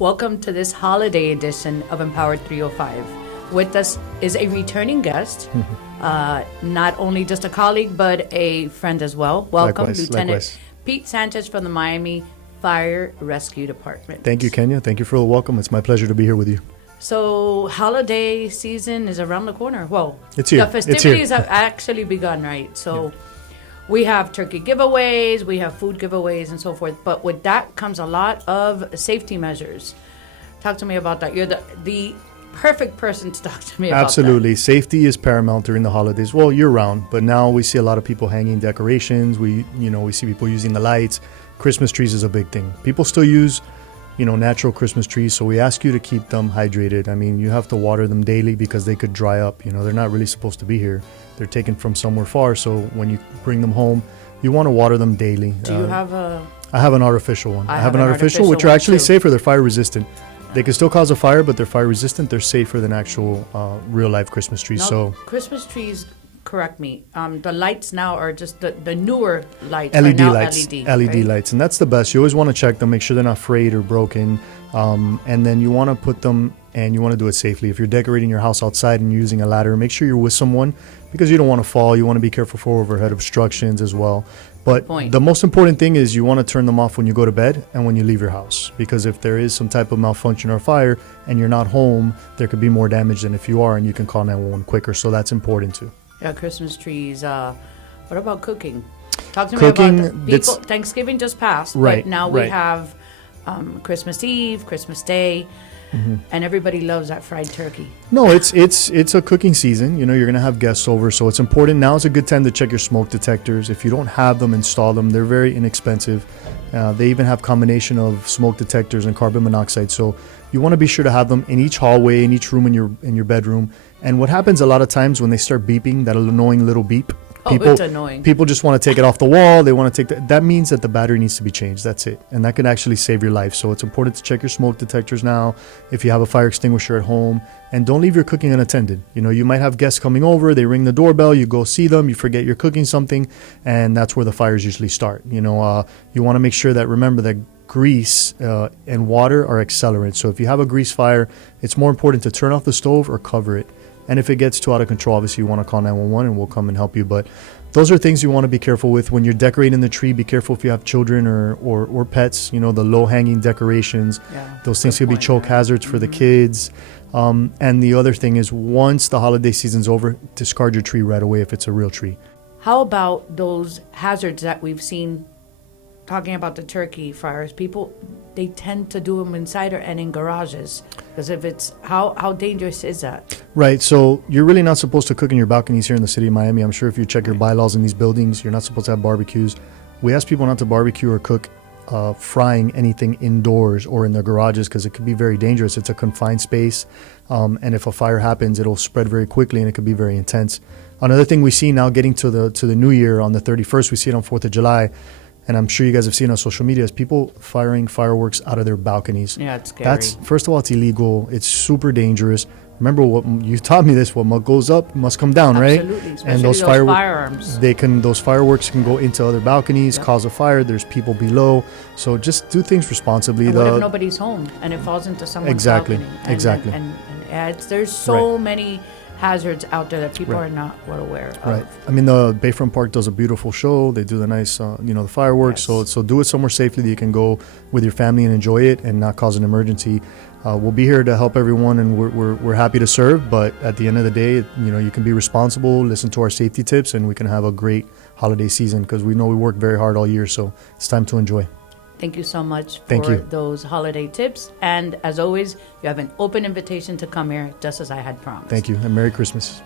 Welcome to this holiday edition of Empowered 305. With us is a returning guest, not only just a colleague, but a friend as well. Welcome, Lieutenant Pete Sanchez from the Miami Fire Rescue Department. Thank you, Kenya. Thank you for the welcome. It's my pleasure to be here with you. So, holiday season is around the corner. Well, it's here. The festivities have actually begun, right? So, we have turkey giveaways, we have food giveaways, and so forth. But with that comes a lot of safety measures. Talk to me about that. You're the perfect person to talk to me about Absolutely. that. Safety is paramount during the holidays. Well, year round, but now we see a lot of people hanging decorations. We see people using the lights. Christmas trees is a big thing. People still use, natural Christmas trees, so we ask you to keep them hydrated. I mean, you have to water them daily because they could dry up. They're not really supposed to be here. They're taken from somewhere far, so when you bring them home, you want to water them daily. Do you have a... I have an artificial one. I have an artificial which are actually too. safer. They're fire resistant. They can still cause a fire, but they're fire resistant. They're safer than actual real life Christmas trees. Now, so Christmas trees, correct me. The lights now are just the newer lights. LED are now lights, LED, LED right? lights, and that's the best. You always want to check them, make sure they're not frayed or broken, and then you want to put them, and you want to do it safely. If you're decorating your house outside and you're using a ladder, make sure you're with someone because you don't want to fall. You want to be careful for overhead obstructions as well. But the most important thing is you want to turn them off when you go to bed and when you leave your house, because if there is some type of malfunction or fire and you're not home, there could be more damage than if you are, and you can call 911 quicker. So that's important too. Yeah, Christmas trees. What about cooking? Talk to Cooking, me about people. Thanksgiving just passed, right? But now we have Christmas Eve, Christmas Day. And everybody loves that fried turkey. No, it's a cooking season. You're going to have guests over, so it's important. Now is a good time to check your smoke detectors. If you don't have them, install them. They're very inexpensive. They even have combination of smoke detectors and carbon monoxide. So you want to be sure to have them in each hallway, in each room in your bedroom. And what happens a lot of times when they start beeping, that annoying little beep. It's annoying. People just want to take it off the wall. They want to take that means that the battery needs to be changed. That's it. And that can actually save your life. So it's important to check your smoke detectors now. If you have a fire extinguisher at home, and don't leave your cooking unattended. You might have guests coming over. They ring the doorbell. You go see them. You forget you're cooking something, and that's where the fires usually start. You want to make sure that, remember that grease and water are accelerants. So if you have a grease fire, it's more important to turn off the stove or cover it. And if it gets too out of control, obviously you want to call 911 and we'll come and help you. But those are things you want to be careful with. When you're decorating the tree, be careful if you have children or pets, the low-hanging decorations. Yeah, those things could be choke hazards for the kids. And the other thing is, once the holiday season's over, discard your tree right away if it's a real tree. How about those hazards that we've seen, talking about the turkey fires? People, they tend to do them inside and in garages. Because if it's, how dangerous is that? Right, so you're really not supposed to cook in your balconies here in the city of Miami. I'm sure if you check your bylaws in these buildings, you're not supposed to have barbecues. We ask people not to barbecue or cook frying anything indoors or in their garages because it could be very dangerous. It's a confined space, and if a fire happens, it'll spread very quickly and it could be very intense. Another thing we see now, getting to the new year on the 31st, we see it on 4th of July, and I'm sure you guys have seen on social media, is people firing fireworks out of their balconies. Yeah, it's scary. First of all, it's illegal. It's super dangerous. Remember what you taught me this: what goes up must come down, right? Absolutely, especially and those firearms. Those fireworks can go into other balconies, cause a fire. There's people below, so just do things responsibly. And what if nobody's home and it falls into someone's balcony? Exactly. And there's so many hazards out there that people are not well aware of. Right. I mean, the Bayfront Park does a beautiful show. They do the nice, the fireworks. Yes. So do it somewhere safely that you can go with your family and enjoy it and not cause an emergency. We'll be here to help everyone, and we're happy to serve. But at the end of the day, you can be responsible, listen to our safety tips, and we can have a great holiday season because we know we work very hard all year. So it's time to enjoy. Thank you so much for those holiday tips. And as always, you have an open invitation to come here, just as I had promised. Thank you, and Merry Christmas.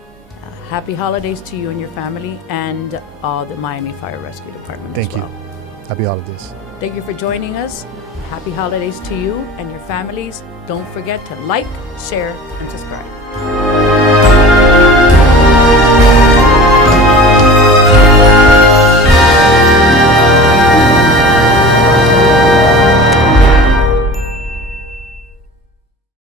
Happy holidays to you and your family and the Miami Fire Rescue Department Thank as well. you. Happy holidays. Thank you for joining us. Happy holidays to you and your families. Don't forget to like, share, and subscribe.